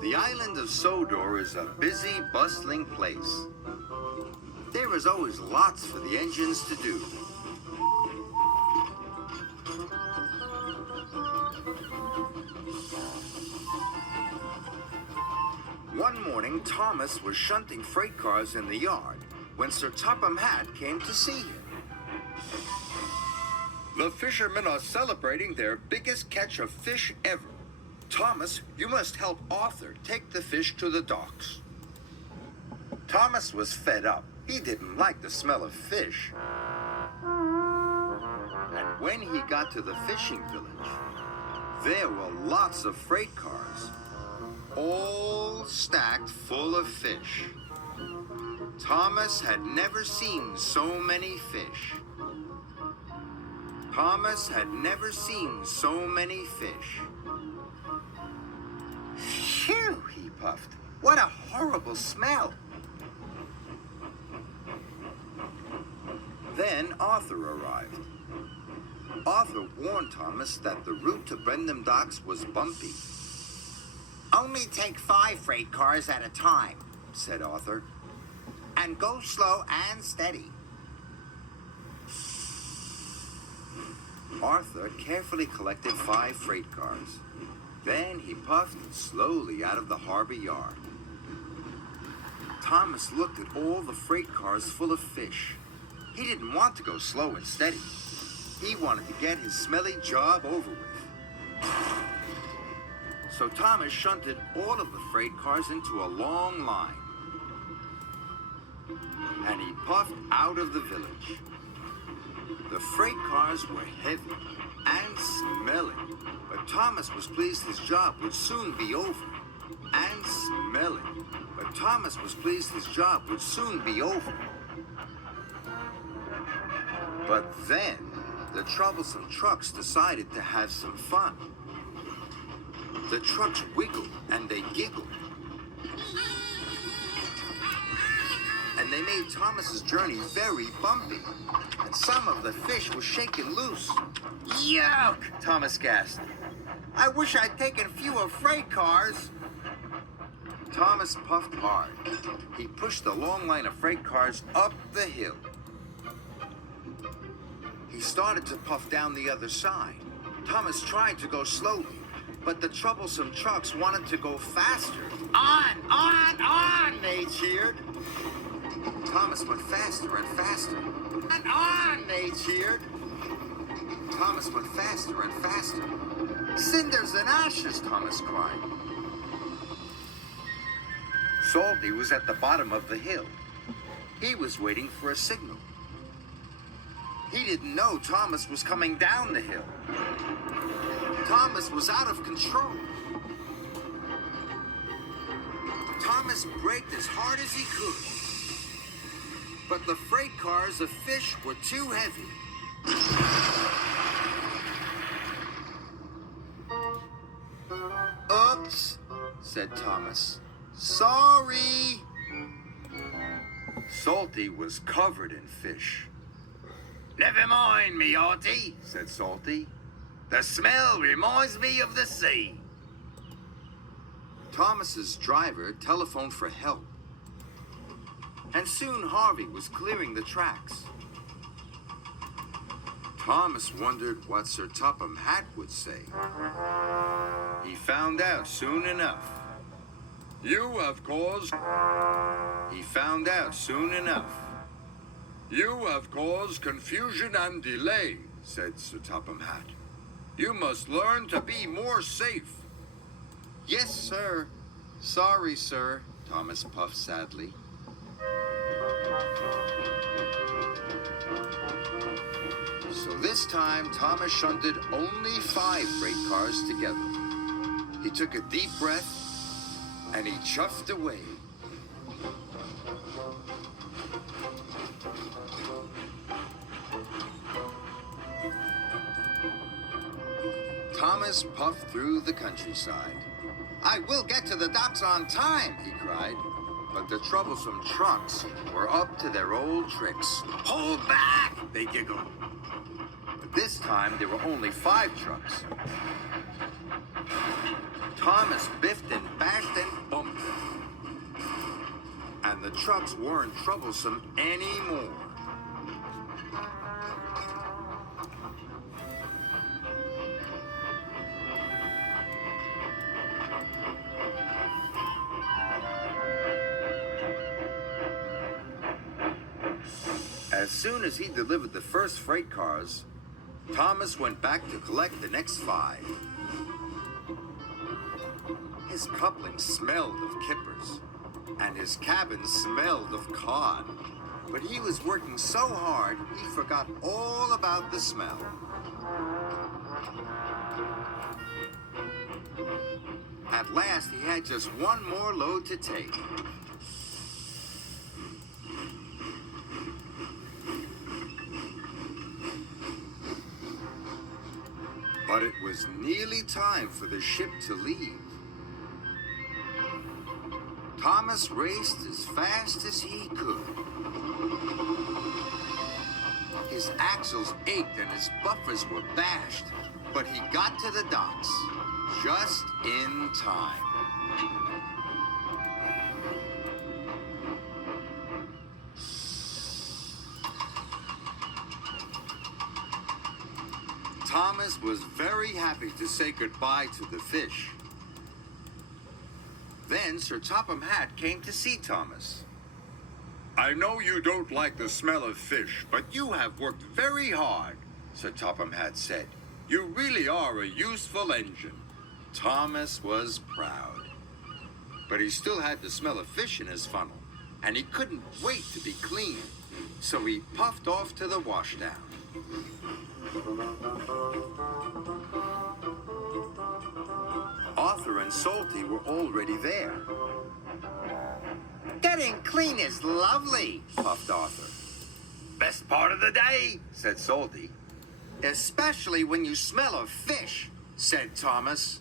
The island of Sodor is a busy, bustling place. There is always lots for the engines to do. One morning, Thomas was shunting freight cars in the yard when Sir Topham Hatt came to see him. The fishermen are celebrating their biggest catch of fish ever. Thomas, you must help Arthur take the fish to the docks. Thomas was fed up. He didn't like the smell of fish. And when he got to the fishing village, there were lots of freight cars, all stacked full of fish. Thomas had never seen so many fish. Thomas had never seen so many fish. Phew, he puffed. What a horrible smell. Then Arthur arrived. Arthur warned Thomas that the route to Brendam Docks was bumpy. Only take 5 freight cars at a time, said Arthur. And go slow and steady. Arthur carefully collected 5 freight cars. Then he puffed slowly out of the harbor yard. Thomas looked at all the freight cars full of fish. He didn't want to go slow and steady. He wanted to get his smelly job over with. So Thomas shunted all of the freight cars into a long line. And he puffed out of the village. The freight cars were heavy and smelly, but Thomas was pleased his job would soon be over. And smelly, but Thomas was pleased his job would soon be over. But then, the troublesome trucks decided to have some fun. The trucks wiggled and they giggled. And they made Thomas's journey very bumpy. And some of the fish were shaken loose. Yuck! Thomas gasped. I wish I'd taken fewer freight cars. Thomas puffed hard. He pushed the long line of freight cars up the hill. He started to puff down the other side. Thomas tried to go slowly, but the troublesome trucks wanted to go faster. On, they cheered. Thomas went faster and faster. And on, they cheered. Thomas went faster and faster. Cinders and ashes, Thomas cried. Salty was at the bottom of the hill. He was waiting for a signal. He didn't know Thomas was coming down the hill. Thomas was out of control. Thomas braked as hard as he could. But the freight cars of fish were too heavy. Oops, said Thomas. Sorry. Salty was covered in fish. Never mind me, Artie, said Salty. The smell reminds me of the sea. Thomas's driver telephoned for help. And soon Harvey was clearing the tracks. Thomas wondered what Sir Topham Hatt would say. He found out soon enough. You have caused... He found out soon enough. You have caused confusion and delay, said Sir Topham Hatt. You must learn to be more safe. Yes, sir. Sorry, sir, Thomas puffed sadly. So this time, Thomas shunted only 5 freight cars together. He took a deep breath, and he chuffed away. Thomas puffed through the countryside. I will get to the docks on time, he cried. But the troublesome trucks were up to their old tricks. Hold back, they giggled. The This time, there were only 5 trucks. Thomas biffed and bashed and bumped them. And the trucks weren't troublesome anymore. As soon as he delivered the first freight cars, Thomas went back to collect the next 5. His coupling smelled of kippers, and his cabin smelled of cod. But he was working so hard, he forgot all about the smell. At last, he had just one more load to take. But it was nearly time for the ship to leave. Thomas raced as fast as he could. His axles ached and his buffers were bashed, but he got to the docks just in time. Thomas was very happy to say goodbye to the fish. Then Sir Topham Hatt came to see Thomas. "I know you don't like the smell of fish, but you have worked very hard," Sir Topham Hatt said. "You really are a useful engine." Thomas was proud. But he still had the smell of fish in his funnel, and he couldn't wait to be clean. So he puffed off to the washdown. Arthur and Salty were already there. Getting clean is lovely, puffed Arthur. "Best part of the day," said Salty. "Especially when you smell of fish," said Thomas.